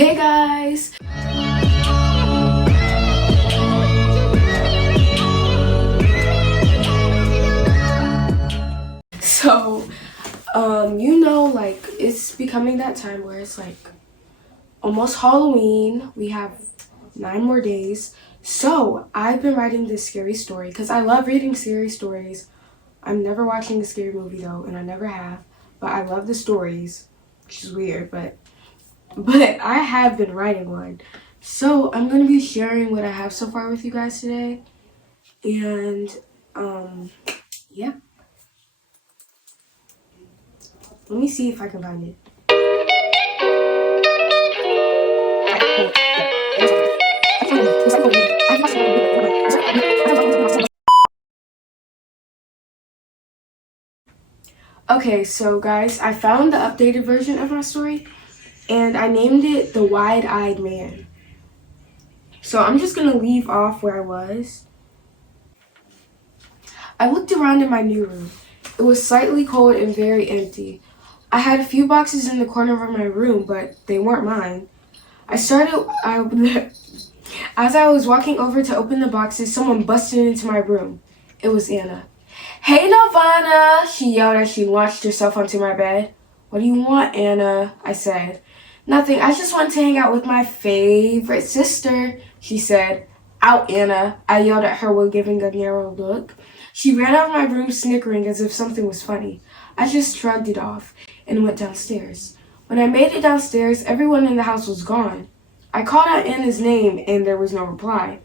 Hey guys! So, like, it's becoming that time where it's like almost Halloween. We have 9 more days. So, I've been writing this scary story because I love reading scary stories. I'm never watching a scary movie though, and I never have. But I love the stories, which is weird, but I have been writing one. So I'm going to be sharing what I have so far with you guys today. And, yeah. Let me see if I can find it. Okay, so guys, I found the updated version of my story, and I named it The Wide-Eyed Man. So I'm just going to leave off where I was. I looked around in my new room. It was slightly cold and very empty. I had a few boxes in the corner of my room, but they weren't mine. As I was walking over to open the boxes, someone busted into my room. It was Anna. "Hey, Nirvana!" she yelled as she launched herself onto my bed. "What do you want, Anna?" I said. "Nothing, I just want to hang out with my favorite sister," she said. "Out, Anna," I yelled at her while giving a narrow look. She ran out of my room snickering as if something was funny. I just shrugged it off and went downstairs. When I made it downstairs, everyone in the house was gone. I called out Anna's name and there was no reply.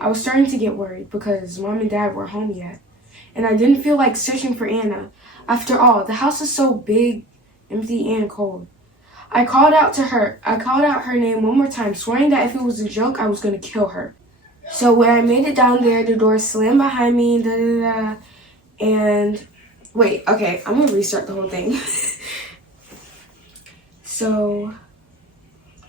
I was starting to get worried because Mom and Dad weren't home yet, and I didn't feel like searching for Anna. After all, the house is so big, empty, and cold. I called out her name one more time, swearing that if it was a joke, I was going to kill her. So when I made it down there, the door slammed behind me, and wait, okay, I'm going to restart the whole thing.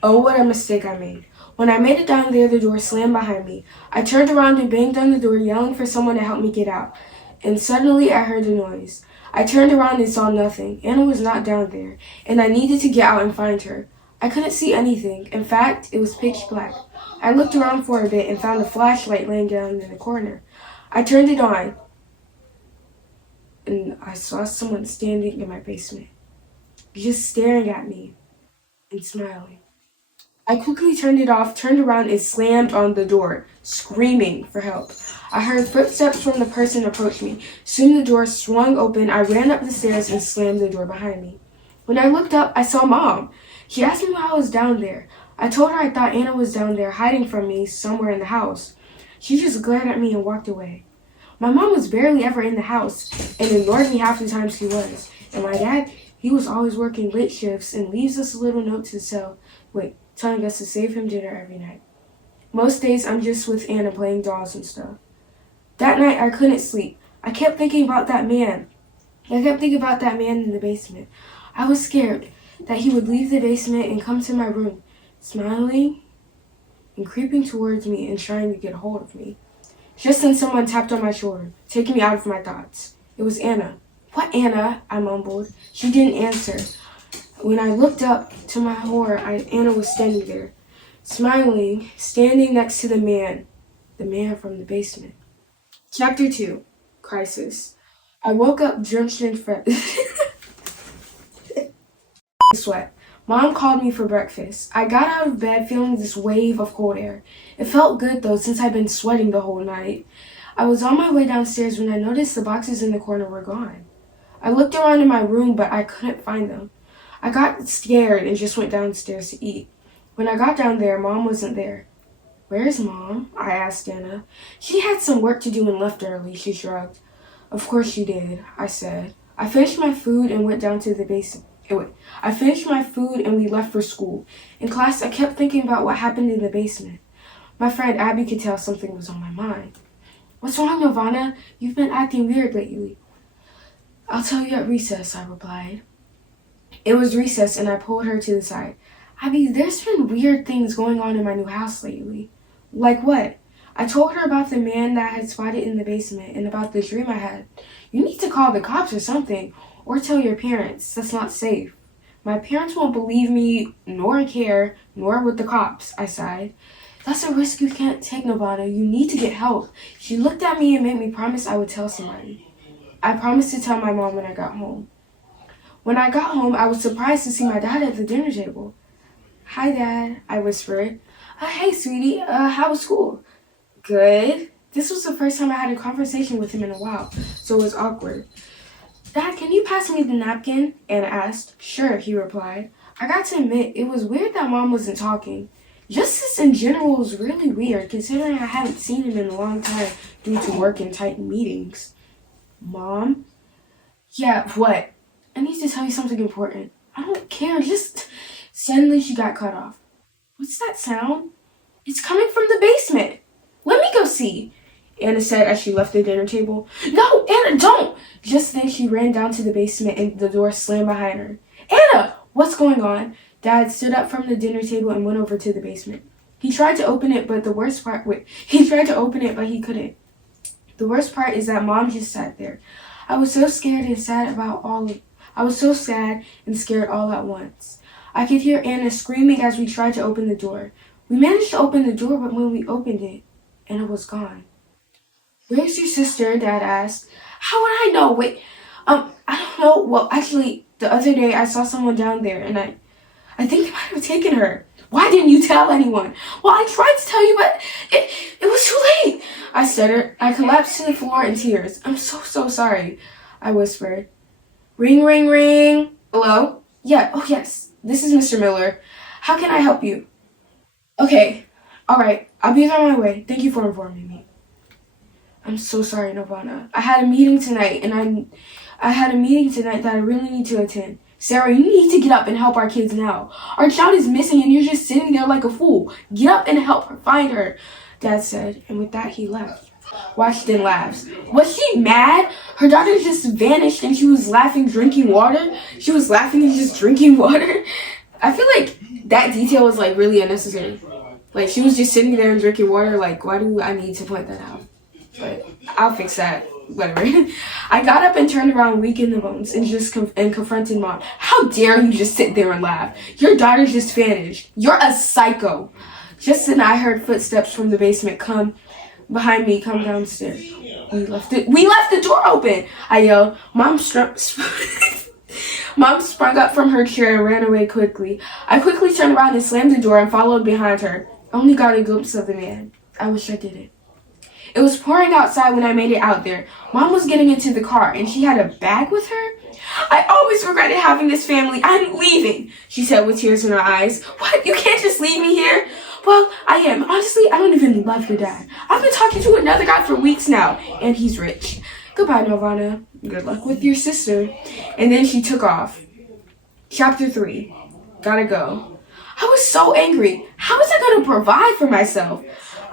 Oh, what a mistake I made. When I made it down there, the door slammed behind me. I turned around and banged on the door, yelling for someone to help me get out. And suddenly I heard a noise. I turned around and saw nothing. Anna was not down there, and I needed to get out and find her. I couldn't see anything. In fact, it was pitch black. I looked around for a bit and found a flashlight laying down in the corner. I turned it on, and I saw someone standing in my basement, just staring at me and smiling. I quickly turned it off, turned around, and slammed on the door, screaming for help. I heard footsteps from the person approach me. Soon the door swung open. I ran up the stairs and slammed the door behind me. When I looked up, I saw Mom. She asked me why I was down there. I told her I thought Anna was down there hiding from me somewhere in the house. She just glared at me and walked away. My mom was barely ever in the house and ignored me half the time she was. And my dad, he was always working late shifts and leaves us a little note to telling us to save him dinner every night. Most days I'm just with Anna playing dolls and stuff. That night I couldn't sleep. I kept thinking about that man. in the basement. I was scared that he would leave the basement and come to my room, smiling and creeping towards me and trying to get a hold of me. Just then someone tapped on my shoulder, taking me out of my thoughts. It was Anna. "What, Anna?" I mumbled. She didn't answer. When I looked up, to my horror, Anna was standing there, smiling, standing next to the man from the basement. Chapter 2, Crisis. I woke up drenched in sweat. Mom called me for breakfast. I got out of bed feeling this wave of cold air. It felt good though, since I'd been sweating the whole night. I was on my way downstairs when I noticed the boxes in the corner were gone. I looked around in my room, but I couldn't find them. I got scared and just went downstairs to eat. When I got down there, Mom wasn't there. "Where's Mom?" I asked Anna. "She had some work to do and left early," she shrugged. "Of course she did," I said. I finished my food and went down to the basement. I finished my food and we left for school. In class, I kept thinking about what happened in the basement. My friend Abby could tell something was on my mind. "What's wrong, Nirvana? You've been acting weird lately." "I'll tell you at recess," I replied. It was recess and I pulled her to the side. "Abby, there's been weird things going on in my new house lately." "Like what?" I told her about the man that I had spotted in the basement and about the dream I had. "You need to call the cops or something, or tell your parents. That's not safe." My parents won't believe me, nor care, nor with the cops, I sighed. That's a risk you can't take, ᴅᴜ. You need to get help. She looked at me and made me promise I would tell somebody. I promised to tell my mom when I got home. When I got home, I was surprised to see my dad at the dinner table. Hi, Dad, I whispered. Hey, sweetie, how was school? Good. This was the first time I had a conversation with him in a while, so it was awkward. Dad, can you pass me the napkin? Anna asked. Sure, he replied. I got to admit, it was weird that Mom wasn't talking. Justice in general was really weird, considering I haven't seen him in a long time due to work and tight meetings. Mom? Yeah, what? I need to tell you something important. I don't care, just... Suddenly she got cut off. What's that sound? It's coming from the basement. Let me go see, Anna said as she left the dinner table. No, Anna, don't! Just then she ran down to the basement and the door slammed behind her. Anna, what's going on? Dad stood up from the dinner table and went over to the basement. He tried to open it, but he couldn't. The worst part is that Mom just sat there. I was so scared and scared all at once. I could hear Anna screaming as we tried to open the door. We managed to open the door, but when we opened it, Anna was gone. Where's your sister? Dad asked. How would I know? Wait, I don't know. Well, actually, the other day I saw someone down there, and I think they might have taken her. Why didn't you tell anyone? Well, I tried to tell you, but it was too late. I stuttered. I collapsed to the floor in tears. I'm so sorry, I whispered. Ring, ring, ring. Hello? Yeah, oh yes. This is Mr. Miller. How can I help you? Okay. All right. I'll be on my way. Thank you for informing me. I'm so sorry, ᴅᴜ. I had a meeting tonight that I really need to attend. Sarah, you need to get up and help our kids now. Our child is missing and you're just sitting there like a fool. Get up and help her find her, Dad said, and with that he left. Washington laughs. Was she mad? Her daughter just vanished and she was laughing, drinking water? She was laughing and just drinking water? I feel like that detail was like really unnecessary. Like she was just sitting there and drinking water. Like, why do I need to point that out? But I'll fix that. Whatever. I got up and turned around weak in the bones and confronted Mom. How dare you just sit there and laugh? Your daughter just vanished. You're a psycho. Just then I heard footsteps from the basement come downstairs. We left the door open, I yelled. Mom sprung up from her chair and ran away quickly. I quickly turned around and slammed the door and followed behind her. I only got a glimpse of the man. I wish I didn't. It was pouring outside when I made it out there. Mom was getting into the car and she had a bag with her. I always regretted having this family. I'm leaving, she said with tears in her eyes. What? You can't just leave me here? Well, I am. Honestly, I don't even love your dad. I've been talking to another guy for weeks now, and he's rich. Goodbye, ᴅᴜ. Good luck with your sister. And then she took off. Chapter 3. Gotta go. I was so angry. How was I going to provide for myself?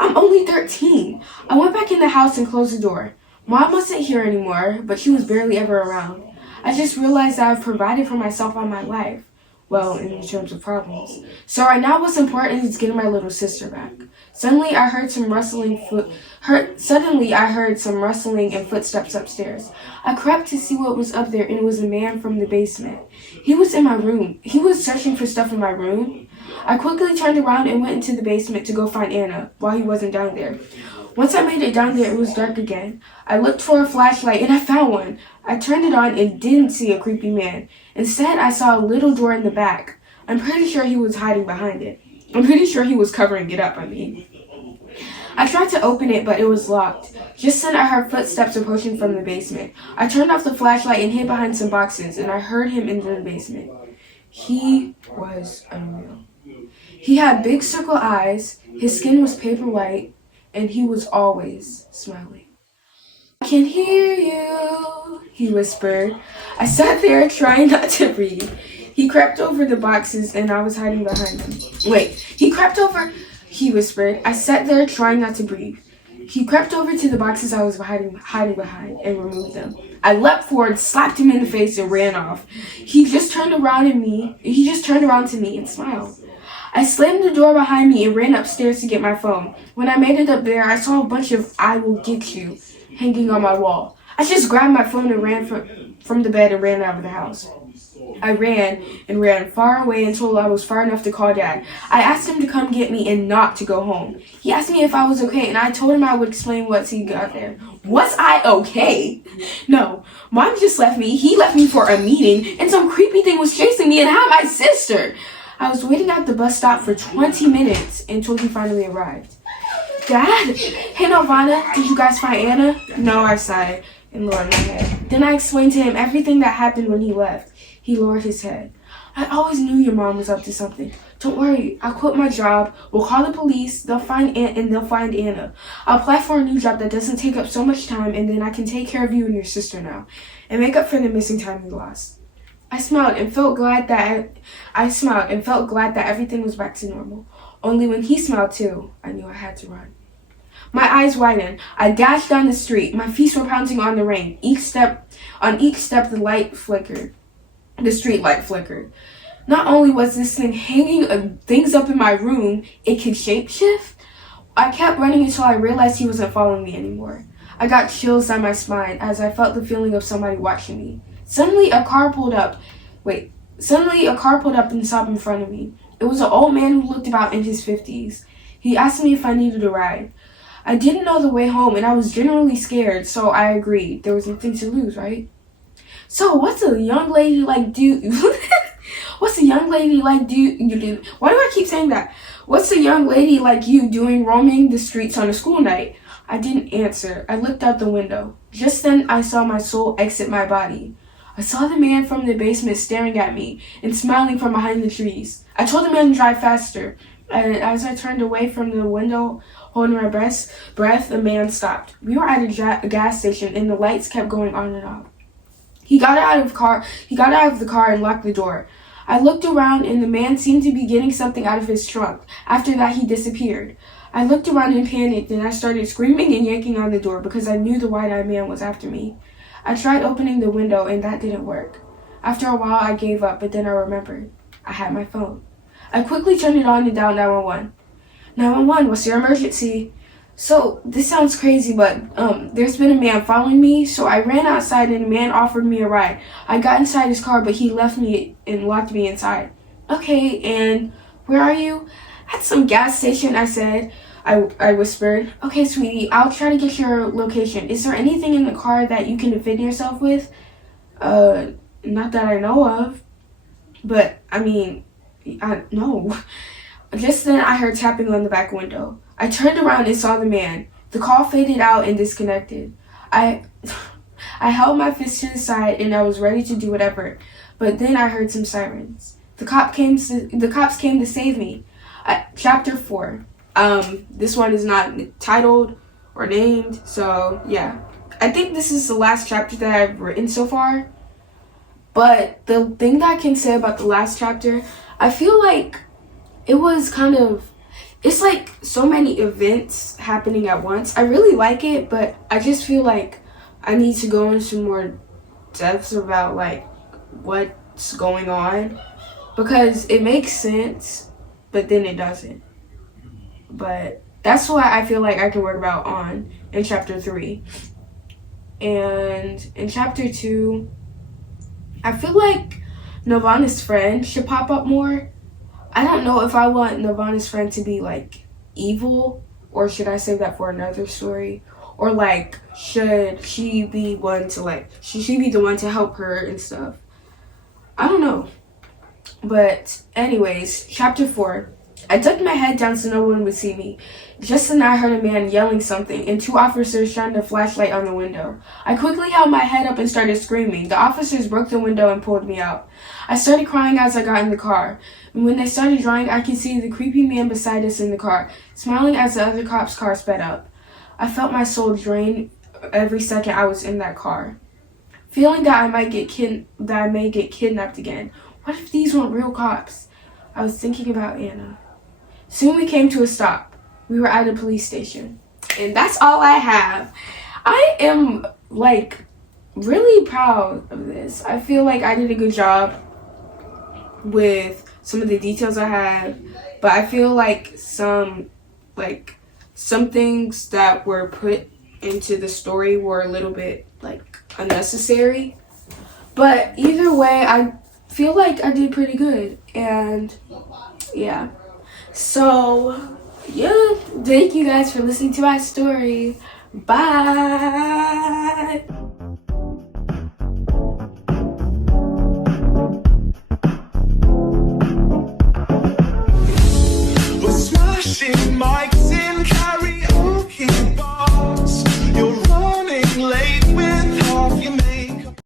I'm only 13. I went back in the house and closed the door. Mom wasn't here anymore, but she was barely ever around. I just realized that I've provided for myself all my life. Well, in terms of problems. So right now what's important is getting my little sister back. Suddenly I heard some rustling and footsteps upstairs. I crept to see what was up there, and it was a man from the basement. He was in my room. He was searching for stuff in my room. I quickly turned around and went into the basement to go find Anna while he wasn't down there. Once I made it down there, it was dark again. I looked for a flashlight and I found one. I turned it on and didn't see a creepy man. Instead, I saw a little door in the back. I'm pretty sure he was hiding behind it. I'm pretty sure he was covering it up, I tried to open it, but it was locked. Just then, I heard footsteps approaching from the basement. I turned off the flashlight and hid behind some boxes, and I heard him in the basement. He was unreal. He had big circle eyes, his skin was paper white, and he was always smiling. I can hear you, he whispered. I sat there trying not to breathe. He crept over the boxes and I was hiding behind him. He whispered. I sat there trying not to breathe. He crept over to the boxes I was hiding behind and removed them. I leapt forward, slapped him in the face, and ran off. He just turned around to me and smiled. I slammed the door behind me and ran upstairs to get my phone. When I made it up there, I saw a bunch of "I will get you" hanging on my wall. I just grabbed my phone and ran from the bed and ran out of the house. I ran and ran far away until I was far enough to call Dad. I asked him to come get me and not to go home. He asked me if I was okay, and I told him I would explain once he got there. Was I okay? No. Mom just left me. He left me for a meeting, and some creepy thing was chasing me and had my sister. I was waiting at the bus stop for 20 minutes until he finally arrived. Dad? Hey, Nelvana, did you guys find Anna? No, I sighed and lowered my head. Then I explained to him everything that happened when he left. He lowered his head. I always knew your mom was up to something. Don't worry, I'll quit my job. We'll call the police. They'll find Anna. I'll apply for a new job that doesn't take up so much time, and then I can take care of you and your sister now, and make up for the missing time we lost. I smiled and felt glad that everything was back to normal. Only when he smiled too, I knew I had to run. My eyes widened. I dashed down the street. My feet were pounding on the rain. On each step, the light flickered. The street light flickered. Not only was this thing hanging things up in my room, it could shapeshift. I kept running until I realized he wasn't following me anymore. I got chills down my spine as I felt the feeling of somebody watching me. Suddenly, a car pulled up and stopped in front of me. It was an old man who looked about in his 50s. He asked me if I needed a ride. I didn't know the way home, and I was generally scared, so I agreed. There was nothing to lose, right? So, what's a young lady like do? What's a young lady like do? Why do I keep saying that? What's a young lady like you doing roaming the streets on a school night? I didn't answer. I looked out the window. Just then, I saw my soul exit my body. I saw the man from the basement staring at me and smiling from behind the trees. I told the man to drive faster, and as I turned away from the window, holding my breath, the man stopped. We were at a gas station, and the lights kept going on and off. He got out of the car and locked the door. I looked around, and the man seemed to be getting something out of his trunk. After that, he disappeared. I looked around and panicked, and I started screaming and yanking on the door because I knew the white-eyed man was after me. I tried opening the window, and that didn't work. After a while, I gave up, but then I remembered. I had my phone. I quickly turned it on and dialed 911. 911, what's your emergency? So, this sounds crazy, but there's been a man following me, so I ran outside and the man offered me a ride. I got inside his car, but he left me and locked me inside. Okay, and where are you? At some gas station, I said. I whispered. Okay, sweetie, I'll try to get your location. Is there anything in the car that you can defend yourself with? Not that I know of. But, no. Just then, I heard tapping on the back window. I turned around and saw the man. The call faded out and disconnected. I held my fist to the side and I was ready to do whatever. But then I heard some sirens. The cops came to save me. Chapter 4. This one is not titled or named, so yeah. I think this is the last chapter that I've written so far. But the thing that I can say about the last chapter, I feel like it was it's like so many events happening at once. I really like it, but I just feel like I need to go into more depths about like what's going on, because it makes sense, but then it doesn't. But that's what I feel like I can work about on in chapter 3. And in chapter 2, I feel like Nelvana's friend should pop up more. I don't know if I want Nelvana's friend to be like evil, or should I save that for another story? Or like, should she be should she be the one to help her and stuff? I don't know. But anyways, chapter 4. I ducked my head down so no one would see me. Just then I heard a man yelling something and 2 officers shined a flashlight on the window. I quickly held my head up and started screaming. The officers broke the window and pulled me out. I started crying as I got in the car. And when they started drying, I could see the creepy man beside us in the car, smiling as the other cop's car sped up. I felt my soul drain every second I was in that car, feeling that I may get kidnapped again. What if these weren't real cops? I was thinking about Anna. Soon we came to a stop. We were at a police station. And that's all I have. I am, really proud of this. I feel like I did a good job with some of the details I had. But I feel like some things that were put into the story were a little bit, unnecessary. But either way, feel like I did pretty good. And yeah. So, yeah, thank you guys for listening to my story. Bye.